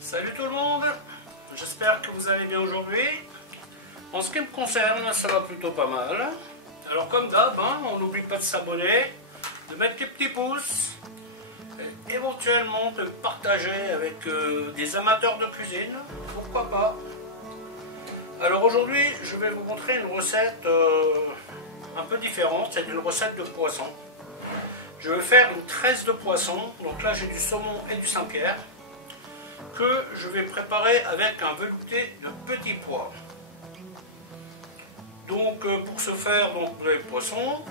Salut tout le monde, j'espère que vous allez bien aujourd'hui. En ce qui me concerne, ça va plutôt pas mal. Alors comme d'hab, on n'oublie pas de s'abonner, de mettre les petits pouces, et éventuellement de partager avec des amateurs de cuisine, pourquoi pas. Alors aujourd'hui, je vais vous montrer une recette un peu différente, c'est une recette de poisson. Je vais faire une tresse de poisson, donc là j'ai du saumon et du Saint-Pierre, que je vais préparer avec un velouté de petits pois. Donc pour ce faire, donc les poissons,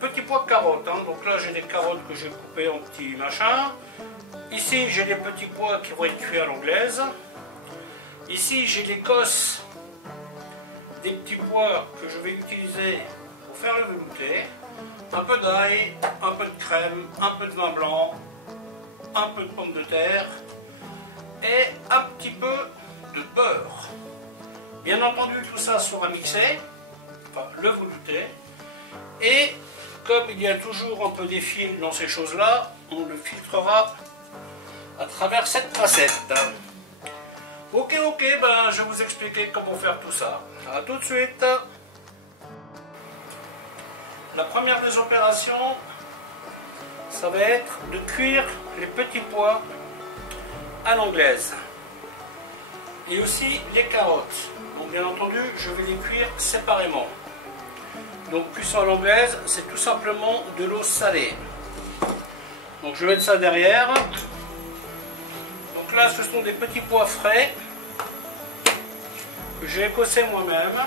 petits pois carottes, donc là j'ai des carottes que j'ai coupées en petits machins. Ici j'ai des petits pois qui vont être cuits à l'anglaise. Ici j'ai l'écosse des petits pois que je vais utiliser pour faire le velouté. Un peu d'ail, un peu de crème, un peu de vin blanc, un peu de pommes de terre et un petit peu de beurre. Bien entendu, tout ça sera mixé, enfin le velouté. Et comme il y a toujours un peu des fils dans ces choses-là, on le filtrera à travers cette facette. Ok, ben, je vais vous expliquer comment faire tout ça. A tout de suite. La première des opérations, ça va être de cuire les petits pois à l'anglaise. Et aussi les carottes. Donc bien entendu, je vais les cuire séparément. Donc cuisson à l'anglaise, c'est tout simplement de l'eau salée. Donc je vais mettre ça derrière. Donc là, ce sont des petits pois frais que j'ai écossés moi-même.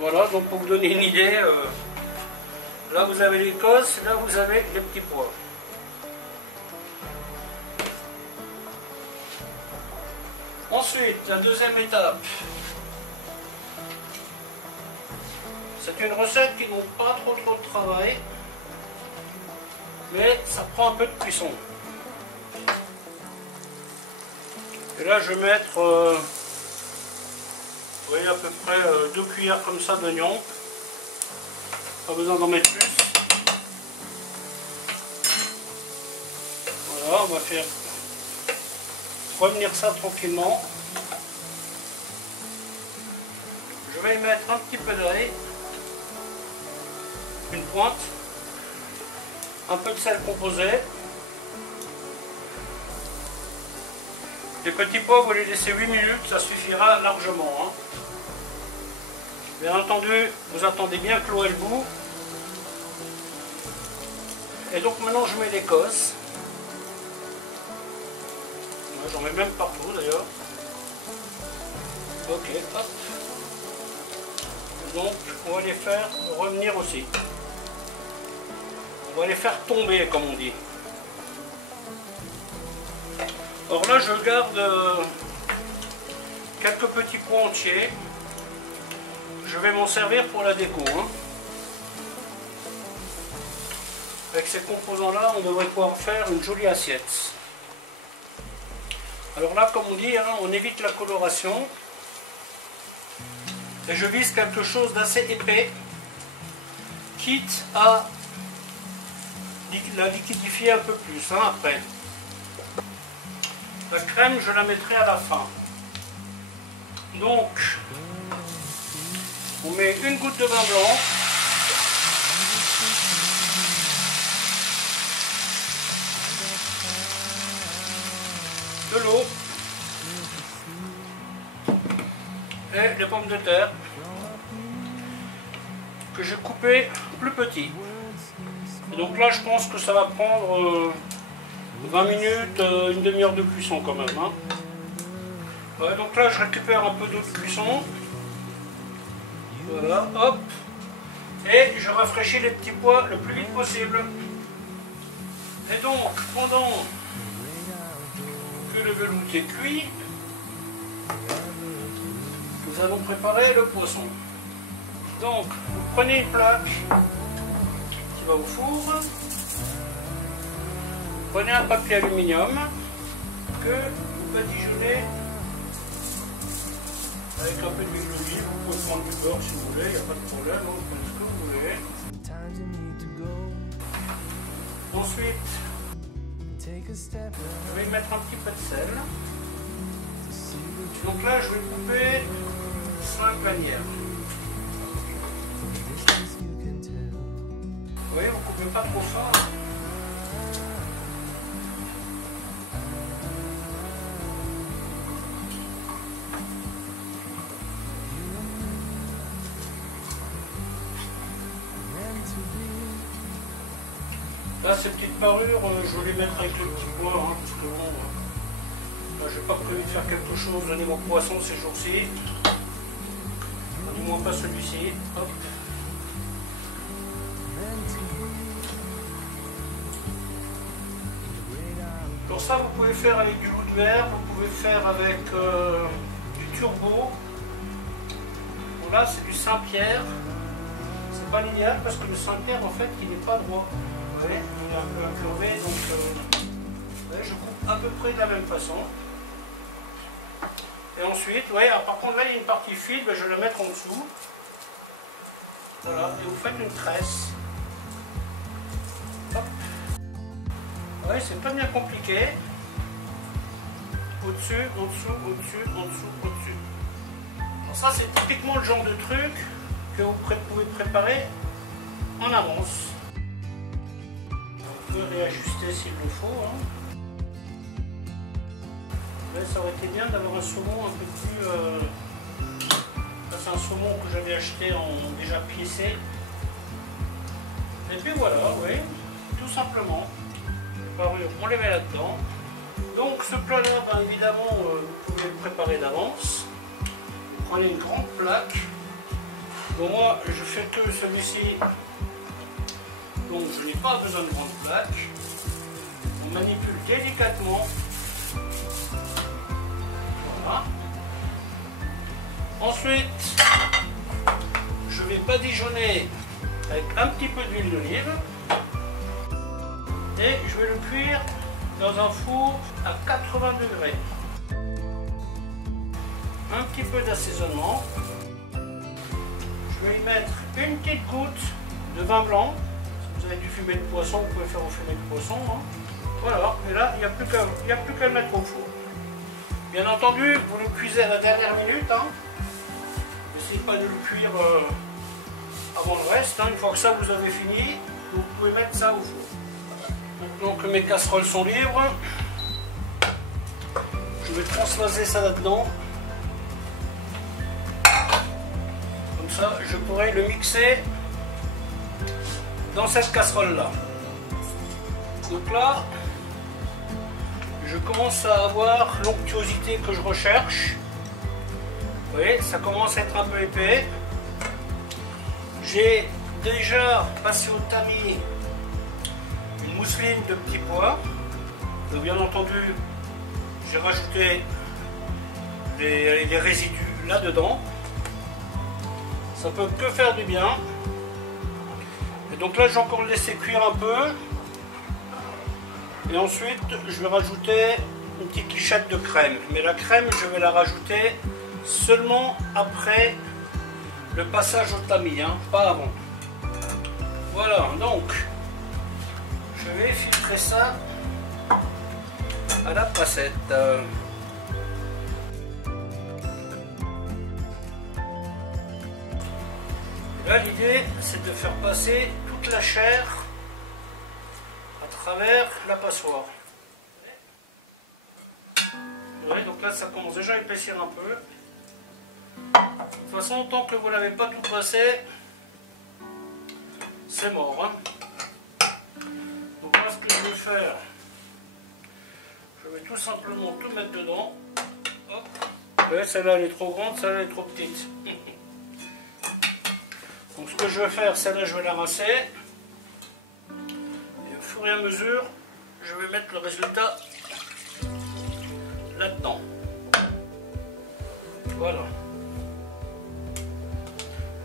Voilà, donc pour vous donner une idée, là vous avez l'écosse, là vous avez les petits pois. Ensuite, la deuxième étape, c'est une recette qui n'a pas trop de travail, mais ça prend un peu de cuisson. Et là je vais mettre, vous voyez, à peu près 2 cuillères comme ça d'oignons. Pas besoin d'en mettre plus. Voilà, on va faire revenir ça tranquillement. Je vais y mettre un petit peu d'ail, une pointe, un peu de sel composé. Les petits pois, vous les laissez 8 minutes, ça suffira largement. Bien entendu, vous attendez bien que l'eau ait le bout. Et donc maintenant je mets l'écosse. J'en mets même partout d'ailleurs. Ok, hop. Donc on va les faire revenir aussi. On va les faire tomber comme on dit. Alors là je garde quelques petits pois entiers. Je vais m'en servir pour la déco. Avec ces composants là on devrait pouvoir faire une jolie assiette. Alors là comme on dit, on évite la coloration. Et je vise quelque chose d'assez épais, quitte à la liquidifier un peu plus après. La crème, je la mettrai à la fin. Donc, on met une goutte de vin blanc. De l'eau. Et les pommes de terre que j'ai coupées plus petits. Et donc là, je pense que ça va prendre 20 minutes, une demi-heure de cuisson quand même. Ouais, donc là je récupère un peu d'eau de cuisson. Voilà, hop. Et je rafraîchis les petits pois le plus vite possible. Et donc, pendant que le velouté cuit, nous allons préparer le poisson. Donc, vous prenez une plaque qui va au four. Prenez un papier aluminium que vous badigeonnez avec un peu d'huile d'olive. Vous pouvez prendre du beurre si vous voulez, il n'y a pas de problème, vous prenez ce que vous voulez. Ensuite, Je vais y mettre un petit peu de sel. Donc là, je vais couper 5 lanières. Vous voyez, vous ne coupez pas trop fort. Là, ces petites parures, je vais les mettre avec le petit pois, hein, parce que bon, là, je n'ai pas prévu de faire quelque chose au niveau poisson ces jours-ci. Du moins pas celui-ci. Hop. Pour ça, vous pouvez faire avec du loup de mer, vous pouvez faire avec du turbo. Bon, là, c'est du Saint-Pierre. C'est pas l'idéal parce que le Saint-Pierre, en fait, il n'est pas droit. Vous voyez, il est un peu incurvé, donc vous voyez, je coupe à peu près de la même façon. Et ensuite, vous voyez, par contre, là, il y a une partie fine, je vais la mettre en dessous. Voilà, et vous faites une tresse. Hop. Ouais, c'est pas bien compliqué. Au-dessus, au-dessous, au-dessus, au-dessous, au-dessus. Alors ça, c'est typiquement le genre de truc que vous pouvez préparer en avance. Vous pouvez réajuster s'il le faut. Hein. Là, ça aurait été bien d'avoir un saumon un peu plus... Ça, c'est un saumon que j'avais acheté déjà piécé. Et puis voilà, oui, tout simplement. On les met là-dedans. Donc ce plat-là, ben, évidemment, vous pouvez le préparer d'avance. Vous prenez une grande plaque. Bon, moi, je fais que celui-ci. Donc je n'ai pas besoin de grande plaque. On manipule délicatement. Voilà. Ensuite, je vais badigeonner avec un petit peu d'huile d'olive. Et je vais le cuire dans un four à 80 degrés. Un petit peu d'assaisonnement. Je vais y mettre une petite goutte de vin blanc. Si vous avez du fumet de poisson, vous pouvez faire au fumet de poisson. Hein. Voilà, et là, il n'y a plus qu'à le mettre au four. Bien entendu, vous le cuisez à la dernière minute. Hein. N'essayez pas de le cuire avant le reste. Hein. Une fois que ça, vous avez fini, vous pouvez mettre ça au four. Donc mes casseroles sont libres. Je vais transvaser ça là-dedans. Comme ça, je pourrai le mixer dans cette casserole-là. Donc là, je commence à avoir l'onctuosité que je recherche. Vous voyez, ça commence à être un peu épais. J'ai déjà passé au tamis une mousseline de petits pois. Donc bien entendu, j'ai rajouté les résidus là-dedans. Ça peut que faire du bien. Et donc là, j'ai encore laissé cuire un peu. Et ensuite, je vais rajouter une petite quichette de crème. Mais la crème, je vais la rajouter seulement après le passage au tamis, hein, pas avant. Voilà, donc je vais filtrer ça à la passette. Là, l'idée, c'est de faire passer toute la chair à travers la passoire. Ouais, donc là, ça commence déjà à épaissir un peu. De toute façon, tant que vous n'avez pas tout passé, c'est mort. Hein. Donc là, ce que je vais faire, je vais tout simplement tout mettre dedans. Hop. Ouais, celle-là, elle est trop grande, celle-là, elle est trop petite. Donc ce que je vais faire, celle-là, je vais la rincer. Et au fur et à mesure, je vais mettre le résultat là-dedans. Voilà.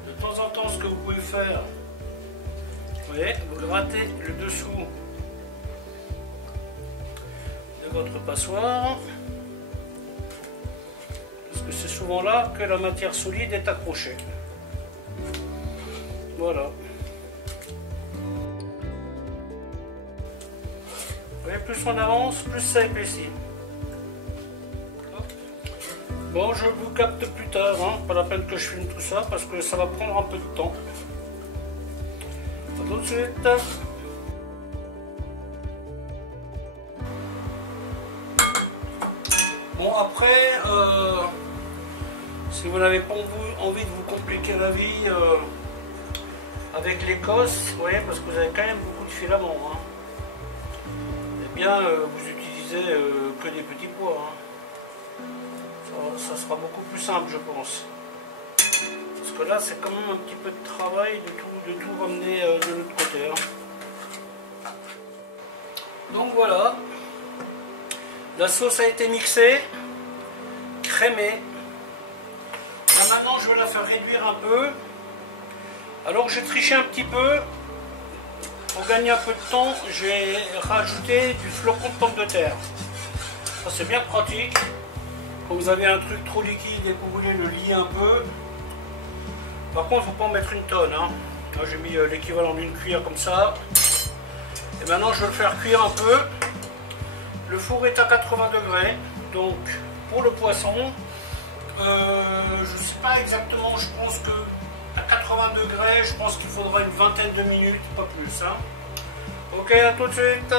De temps en temps, ce que vous pouvez faire, vous voyez, vous grattez le dessous de votre passoire. Parce que c'est souvent là que la matière solide est accrochée. Voilà. voyez, plus on avance, plus ça épaissit. Bon, je vous capte plus tard, hein. Pas la peine que je filme tout ça parce que ça va prendre un peu de temps. A tout de suite. Bon, après, si vous n'avez pas envie de vous compliquer la vie avec l'Écosse, vous voyez, parce que vous avez quand même beaucoup de filaments, hein, eh bien, vous utilisez que des petits pois. Hein. Ça sera beaucoup plus simple, je pense. Parce que là, c'est quand même un petit peu de travail de tout ramener de l'autre côté. Hein. Donc voilà. La sauce a été mixée, crémée. Là maintenant, je vais la faire réduire un peu. Alors j'ai triché un petit peu. Pour gagner un peu de temps, j'ai rajouté du flocon de pomme de terre. Ça c'est bien pratique. Quand vous avez un truc trop liquide et que vous voulez le lier un peu. Par contre, il ne faut pas en mettre une tonne. Hein. Là j'ai mis l'équivalent d'une cuillère comme ça. Et maintenant je vais le faire cuire un peu. Le four est à 80 degrés. Donc pour le poisson, je ne sais pas exactement, je pense que à 80 degrés, je pense qu'il faudra une vingtaine de minutes, pas plus. Hein. Ok, à tout de suite.